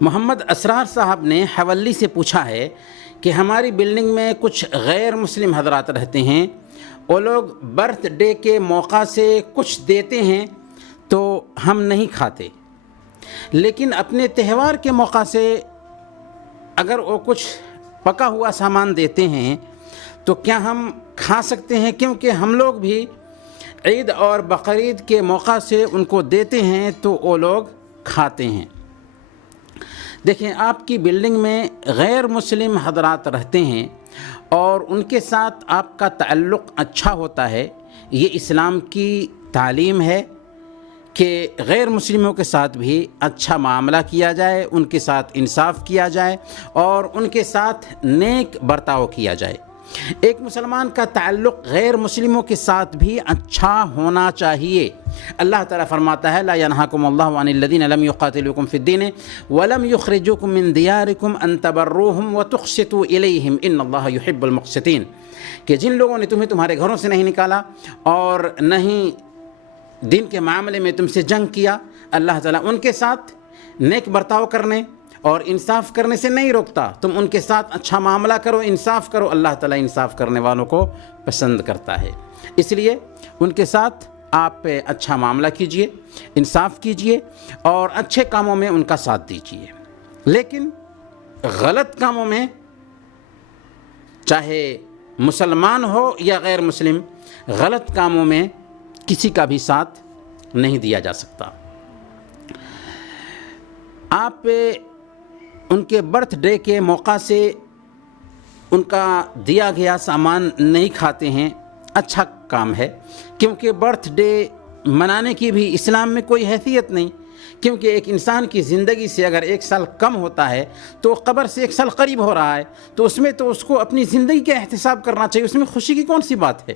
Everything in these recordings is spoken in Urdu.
محمد اسرار صاحب نے حولی سے پوچھا ہے کہ ہماری بلڈنگ میں کچھ غیر مسلم حضرات رہتے ہیں، وہ لوگ برتھ ڈے کے موقع سے کچھ دیتے ہیں تو ہم نہیں کھاتے، لیکن اپنے تہوار کے موقع سے اگر وہ کچھ پکا ہوا سامان دیتے ہیں تو کیا ہم کھا سکتے ہیں؟ کیونکہ ہم لوگ بھی عید اور بقرعید کے موقع سے ان کو دیتے ہیں تو وہ لوگ کھاتے ہیں۔ دیکھیں، آپ کی بلڈنگ میں غیر مسلم حضرات رہتے ہیں اور ان کے ساتھ آپ کا تعلق اچھا ہوتا ہے، یہ اسلام کی تعلیم ہے کہ غیر مسلموں کے ساتھ بھی اچھا معاملہ کیا جائے، ان کے ساتھ انصاف کیا جائے اور ان کے ساتھ نیک برتاؤ کیا جائے۔ ایک مسلمان کا تعلق غیر مسلموں کے ساتھ بھی اچھا ہونا چاہیے۔ اللہ تعالیٰ فرماتا ہے: لا ينهاكم الله عن الذين لم يقاتلوكم في الدين ولم يخرجوكم من دياركم ان تبروهم وتقسطوا اليهم ان الله يحب المقسطين، کہ جن لوگوں نے تمہیں تمہارے گھروں سے نہیں نکالا اور نہیں دین کے معاملے میں تم سے جنگ کیا، اللہ تعالیٰ ان کے ساتھ نیک برتاؤ کرنے اور انصاف کرنے سے نہیں روکتا۔ تم ان کے ساتھ اچھا معاملہ کرو، انصاف کرو، اللہ تعالیٰ انصاف کرنے والوں کو پسند کرتا ہے۔ اس لیے ان کے ساتھ آپ اچھا معاملہ کیجئے، انصاف کیجئے اور اچھے کاموں میں ان کا ساتھ دیجئے، لیکن غلط کاموں میں چاہے مسلمان ہو یا غیر مسلم، غلط کاموں میں کسی کا بھی ساتھ نہیں دیا جا سکتا۔ آپ ان کے برتھ ڈے کے موقع سے ان کا دیا گیا سامان نہیں کھاتے ہیں، اچھا کام ہے، کیونکہ برتھ ڈے منانے کی بھی اسلام میں کوئی حیثیت نہیں، کیونکہ ایک انسان کی زندگی سے اگر 1 سال کم ہوتا ہے تو قبر سے 1 سال قریب ہو رہا ہے، تو اس میں تو اس کو اپنی زندگی کا احتساب کرنا چاہیے، اس میں خوشی کی کون سی بات ہے؟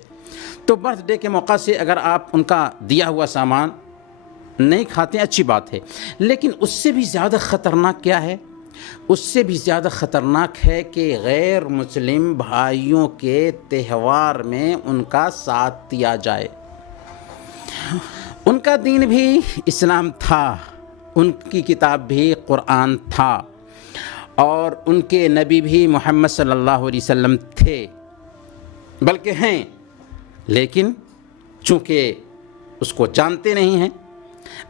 تو برتھ ڈے کے موقع سے اگر آپ ان کا دیا ہوا سامان نہیں کھاتے ہیں، اچھی بات ہے، لیکن اس سے بھی زیادہ خطرناک کیا ہے؟ اس سے بھی زیادہ خطرناک ہے کہ غیر مسلم بھائیوں کے تہوار میں ان کا ساتھ دیا جائے۔ ان کا دین بھی اسلام تھا، ان کی کتاب بھی قرآن تھا اور ان کے نبی بھی محمد صلی اللہ علیہ وسلم تھے، بلکہ ہیں، لیکن چونکہ اس کو جانتے نہیں ہیں۔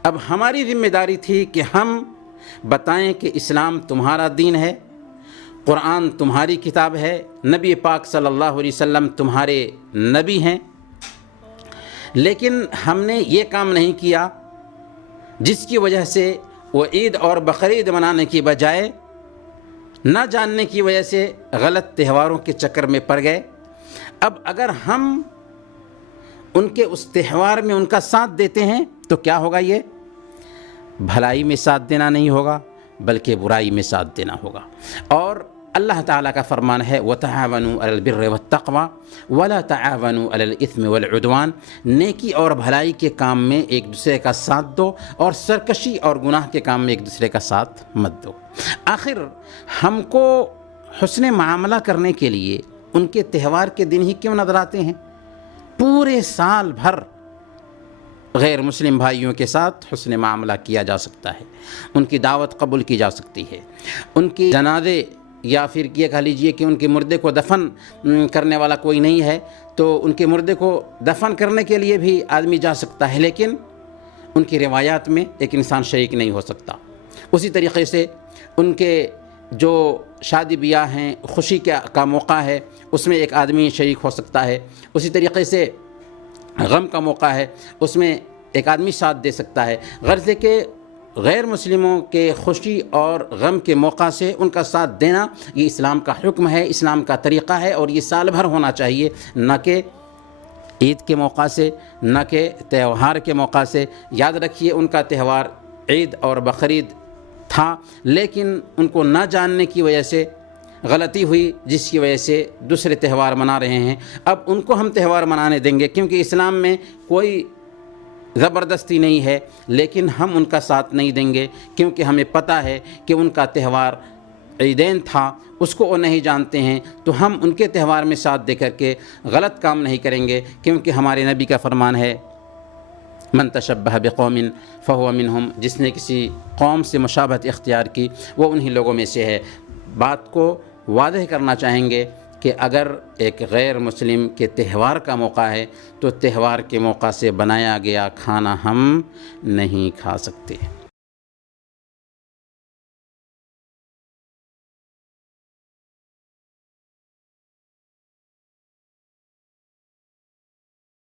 اب ہماری ذمہ داری تھی کہ ہم بتائیں کہ اسلام تمہارا دین ہے، قرآن تمہاری کتاب ہے، نبی پاک صلی اللہ علیہ وسلم تمہارے نبی ہیں، لیکن ہم نے یہ کام نہیں کیا، جس کی وجہ سے وہ عید اور بقرعید منانے کی بجائے نہ جاننے کی وجہ سے غلط تہواروں کے چکر میں پڑ گئے۔ اب اگر ہم ان کے اس تہوار میں ان کا ساتھ دیتے ہیں تو کیا ہوگا؟ یہ بھلائی میں ساتھ دینا نہیں ہوگا بلکہ برائی میں ساتھ دینا ہوگا۔ اور اللہ تعالیٰ کا فرمان ہے: وَتَعَاوَنُوا عَلَى الْبِرِّ وَالتَّقْوَى وَلَا تَعَاوَنُوا عَلَى الْإِثْمِ وَالْعُدْوَانِ، نیکی اور بھلائی کے کام میں ایک دوسرے کا ساتھ دو اور سرکشی اور گناہ کے کام میں ایک دوسرے کا ساتھ مت دو۔ آخر ہم کو حسن معاملہ کرنے کے لیے ان کے تہوار کے دن ہی کیوں نظر آتے ہیں؟ پورے سال بھر غیر مسلم بھائیوں کے ساتھ حسن معاملہ کیا جا سکتا ہے، ان کی دعوت قبول کی جا سکتی ہے، ان کی جنازے یا پھر یہ کہہ لیجئے کہ ان کے مردے کو دفن کرنے والا کوئی نہیں ہے تو ان کے مردے کو دفن کرنے کے لیے بھی آدمی جا سکتا ہے، لیکن ان کی روایات میں ایک انسان شریک نہیں ہو سکتا۔ اسی طریقے سے ان کے جو شادی بیاہ ہیں، خوشی کا موقع ہے، اس میں ایک آدمی شریک ہو سکتا ہے، اسی طریقے سے غم کا موقع ہے، اس میں ایک آدمی ساتھ دے سکتا ہے۔ غرض ہے کہ غیر مسلموں کے خوشی اور غم کے موقع سے ان کا ساتھ دینا یہ اسلام کا حکم ہے، اسلام کا طریقہ ہے، اور یہ سال بھر ہونا چاہیے، نہ کہ عید کے موقع سے، نہ کہ تہوار کے موقع سے۔ یاد رکھیے، ان کا تہوار عید اور بقرعید تھا، لیکن ان کو نہ جاننے کی وجہ سے غلطی ہوئی، جس کی وجہ سے دوسرے تہوار منا رہے ہیں۔ اب ان کو ہم تہوار منانے دیں گے، کیونکہ اسلام میں کوئی زبردستی نہیں ہے، لیکن ہم ان کا ساتھ نہیں دیں گے، کیونکہ ہمیں پتہ ہے کہ ان کا تہوار عیدین تھا، اس کو وہ نہیں جانتے ہیں، تو ہم ان کے تہوار میں ساتھ دے کر کے غلط کام نہیں کریں گے، کیونکہ ہمارے نبی کا فرمان ہے من تشبہ بقوم فہو منہم، جس نے کسی قوم سے مشابہت اختیار کی وہ انہی لوگوں میں سے ہے۔ بات کو واضح کرنا چاہیں گے کہ اگر ایک غیر مسلم کے تہوار کا موقع ہے تو تہوار کے موقع سے بنایا گیا کھانا ہم نہیں کھا سکتے۔